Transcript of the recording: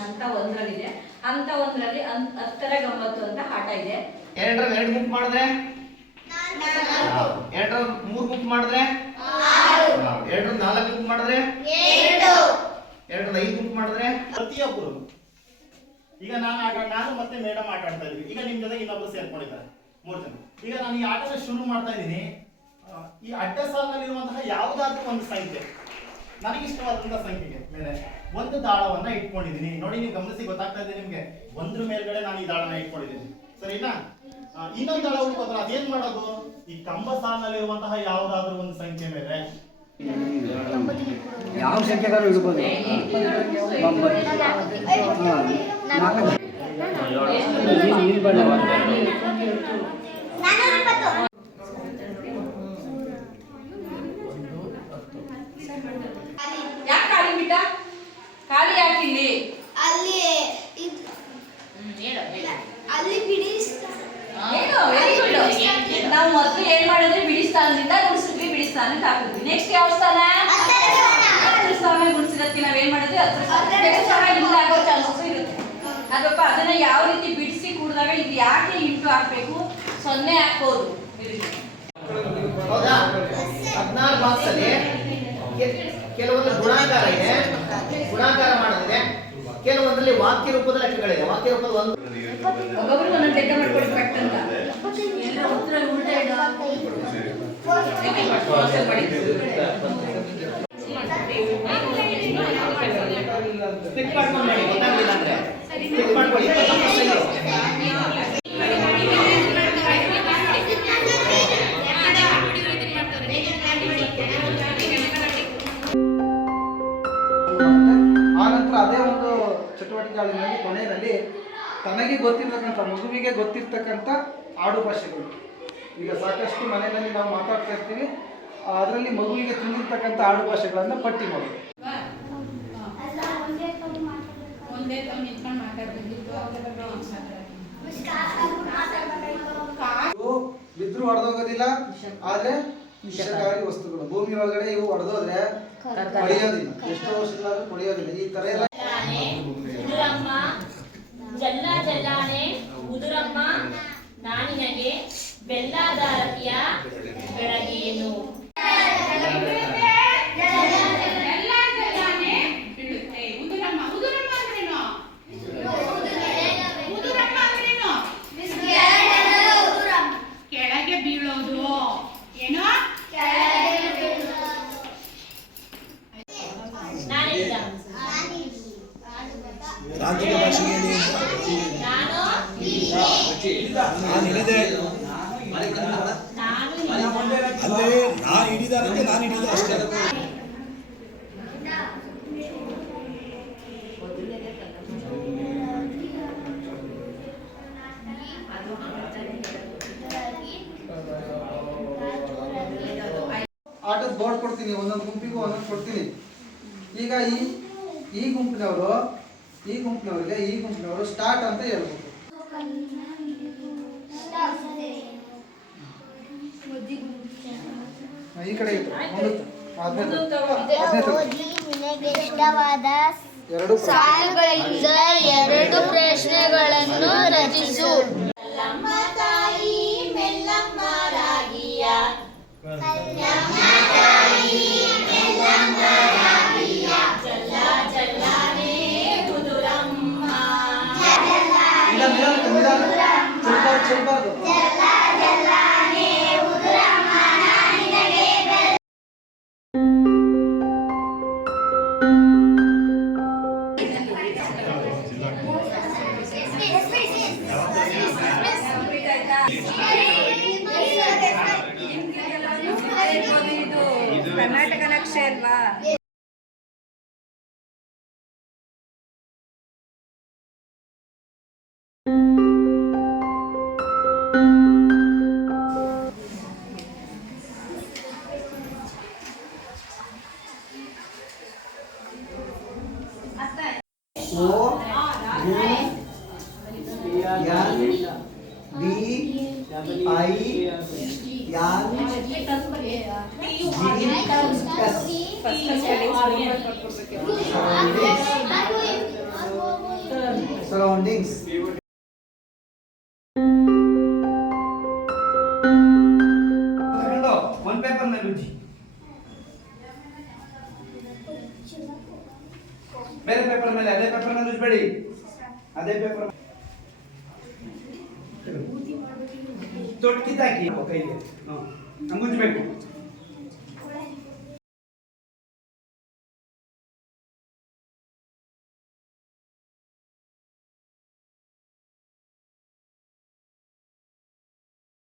ಹಂತ 1ರಲ್ಲಿದೆ. ಹಂತ 1ರಲ್ಲಿ 10ರ ಗಮ್ಮತ್ತು ಅಂತ ಆಟ ಇದೆ. 2ರಲ್ಲಿ 2 ಗುಂಪು ಮಾಡಿದ್ರೆ 2ರಲ್ಲಿ 3 ಗುಂಪು ಮಾಡಿದ್ರೆ 6, 2ರಲ್ಲಿ 4 ಗುಂಪು ಮಾಡಿದ್ರೆ 7, 2ರಲ್ಲಿ 5 ಗುಂಪು ಮಾಡಿದ್ರೆ ಪ್ರತಿಯೊಬ್ಬರು. ಈಗ ನಾನು ಮತ್ತೆ ಮೇಡಮ್ ಆಟ ಆಡ್ತಾ ಇದೀವಿ. ಈಗ ನಿಮ್ ಜೊತೆಗೆ ಇನ್ನೊಬ್ರು ಸೇರ್ಕೊಂಡಿದ್ದಾರೆ 3 ಜನ. ಈಗ ನಾನು ಈ ಆಟನ ಶುರು ಮಾಡ್ತಾ ಇದ್ದೀನಿ. ಈ ಅಡ್ಡ ಸಾಲಿನಲ್ಲಿರುವಂತಹ ಯಾವುದಾದ್ರೂ ಒಂದು ಸಂಖ್ಯೆ, ನನಗಿಷ್ಟವಾದಂತಹ ಸಂಖ್ಯೆಗೆ ಮೇಲೆ ಒಂದು ದಾಳವನ್ನ ಇಟ್ಕೊಂಡಿದ್ದೀನಿ. ನೋಡಿ, ನೀವು ಗಮನಿಸಿ, ಗೊತ್ತಾಗ್ತಾ ಇದೆ ನಿಮ್ಗೆ. ಒಂದ್ರ ಮೇಲ್ಗಡೆ ನಾನು ಈ ದಾಳನ ಇಟ್ಕೊಂಡಿದ್ದೀನಿ, ಸರಿನಾ? ಇನ್ನೊಂದು ದಾಳ ಉಳ್ಕೋತಾರೆ. ಅದೇನ್ ಮಾಡೋದು? ಈ ಕಂಬ ಸಾಲಿನಲ್ಲಿರುವಂತಹ ಯಾವುದಾದ್ರೂ ಒಂದು ಸಂಖ್ಯೆ ಮೇಲೆ ಯಾವ ಸಂಖ್ಯೆಗಳು ಇಡ್ಬೋದು. ಯಾಕೆ ಖಾಲಿ ಬಿಟ್ಟ? ಖಾಲಿ ಯಾಕಿಲ್ಲಿ? ಅಲ್ಲಿ ನಾವು ಮೊದಲು ಏನ್ ಮಾಡಿದ್ವಿ? ಬಿಡಿ ಸ್ಥಾನದಿಂದ ಗುಣಿಸಿದ್ವಿ, ಬಿಡಿ ಸ್ಥಾನಕ್ಕೆ ಹಾಕಿದ್ವಿ. ನೆಕ್ಸ್ಟ್ ಯಾವ ಸ್ಥಾನ? 10ರ ಸ್ಥಾನ ಗುಣಿಸಿದಕ್ಕೆ ನಾವೇನ್ ಮಾಡಿದ್ವಿ? 10ರ ಸ್ಥಾನ ಇಲ್ಲ ಆಗೋ ಚಾನ್ಸಸ್ ಇರುತ್ತೆ ಅದಪ್ಪ. ಅದನ್ನ ಯಾವ ರೀತಿ ಬಿಡಿಸಿ ಕೂಡಿದಾಗ ಇದು ಯಾಕೆ ಇಂಟು ಹಾಕ್ಬೇಕು? 0 ಹಾಕ್ಬೋದು. ಹೌದಾ? 16 ಬಾಕ್ಸ್ ಅಲ್ಲಿ ಕೆಲವೊಂದು ಗುಣಾಕಾರ ಇದೆ, ಗುಣಾಕಾರ ಮಾಡಿದ್ರೆ ಕೆಲವೊಂದರಲ್ಲಿ ವಾಕ್ಯ ರೂಪದ ಲೆಕ್ಕಗಳಿದೆ. ವಾಕ್ಯ ರೂಪದ ಒಂದು ಒಬ್ಬೊಬ್ರು ಒಂದೊಂದು ಲೆಕ್ಕ ಮಾಡ್ಕೊಳ್ಳಿ ಪಟ್ ಅಂತ. ಎಲ್ಲ ಉತ್ತರ ಉಲ್ಟಾ ಇಡ. ಪಿಕ್ ಮಾಡ್ಕೊಂಡು ನೋಡಿ, ಗೊತ್ತಾಗಲಿಲ್ಲ ಅಂದ್ರೆ ಪಿಕ್ ಮಾಡ್ಕೊಳ್ಳಿ. ಆನಂತರ ಅದೇ ಒಂದು ಚಟುವಟಿಕೆಗಳಿಂದಾಗಿ ಕೊನೆಯಲ್ಲಿ ತನಗೆ ಗೊತ್ತಿರ್ತಕ್ಕಂಥ, ಮಗುವಿಗೆ ಗೊತ್ತಿರ್ತಕ್ಕಂಥ ಆಡು ಭಾಷೆಗಳು. ಈಗ ಸಾಕಷ್ಟು ಮನೆಯಲ್ಲಿ ನಾವು ಮಾತಾಡ್ತಾ ಇರ್ತೀವಿ, ಅದರಲ್ಲಿ ಮಗುವಿಗೆ ತಿಳಿದಿರ್ತಕ್ಕಂಥ ಆಡು ಭಾಷೆಗಳನ್ನು ಪಟ್ಟಿ ಮಾಡೋದು. ಬಿದ್ರು ಹೊಡೆದೋಗೋದಿಲ್ಲ, ಆದ್ರೆ ವಿಷಕಾರಿ ವಸ್ತುಗಳು ಭೂಮಿ ಒಳಗಡೆ ಇವು ಹೊಡೆದೋದ್ರೆ ಕೊಳೆಯೋದಿಲ್ಲ, ಎಷ್ಟೋ ವರ್ಷಗಳಾದ್ರೂ ಕೊಳೆಯೋದಿಲ್ಲ. ಈ ತರ ಎಲ್ಲ ಜಲ್ಲ ಜಲ್ಲಾನೆ ಉದುರಮ್ಮ ನಾನಿನಗೆ ಬೆಲ್ಲಾದಾರತಿಯ ಬೆಳಗೇನು. ಕೆಳಗೆ ಬೀಳೋದು ಏನೋ. ತಾಂತ್ರಿಕ ಭಾಷೆಗೆ ಹೇಳಿ. ಅಲ್ಲೇ ನಾನು ಹಿಡಿದಾರಂತೆ ನಾನು ಹಿಡಿದ ಅಷ್ಟೇ. ಆಟದ ಬೋರ್ಡ್ ಕೊಡ್ತೀನಿ, ಒಂದೊಂದು ಗುಂಪಿಗೂ ಒಂದೊಂದು ಕೊಡ್ತೀನಿ. ಈಗ ಈ ಗುಂಪಿನವರಿಗೆ ಸ್ಟಾರ್ಟ್ ಅಂತ ಹೇಳ್ಬೇಕು. ಈ ಕಡೆ ನಿನಗೆ ಇಷ್ಟವಾದ ಸಾಲುಗಳಿಂದ 2 ಪ್ರಶ್ನೆಗಳನ್ನು ರಚಿಸು. ಮೆಲ್ಲಮ್ಮ ತಾಯಿ ಮೆಲ್ಲಮ್ಮ ರಾಗಿಯ, ಜಲ್ಲ ಜಲ್ಲಾನೆ ಉದುರಮ್ಮ. ಕರ್ನಾಟಕ ನಕ್ಷೆ ಅಲ್ವಾ? ಸರೌಂಡಿಂಗ್ಸ್. ಒಂದು ಪೇಪರ್ ಮೇಲೆ ಉಜ್ಜಿ, ಬೇರೆ ಪೇಪರ್ ಮೇಲೆ, ಅದೇ ಪೇಪರ್ ಮೇಲೆ ಉಜ್ಬೇಡಿ, ಅದೇ ಪೇಪರ್ ತೊಟ್ಕಿದ್ದಾಕಿ ಕೈಗೆ ಹಂಗೆ ಉಜ್ಬೇಕು.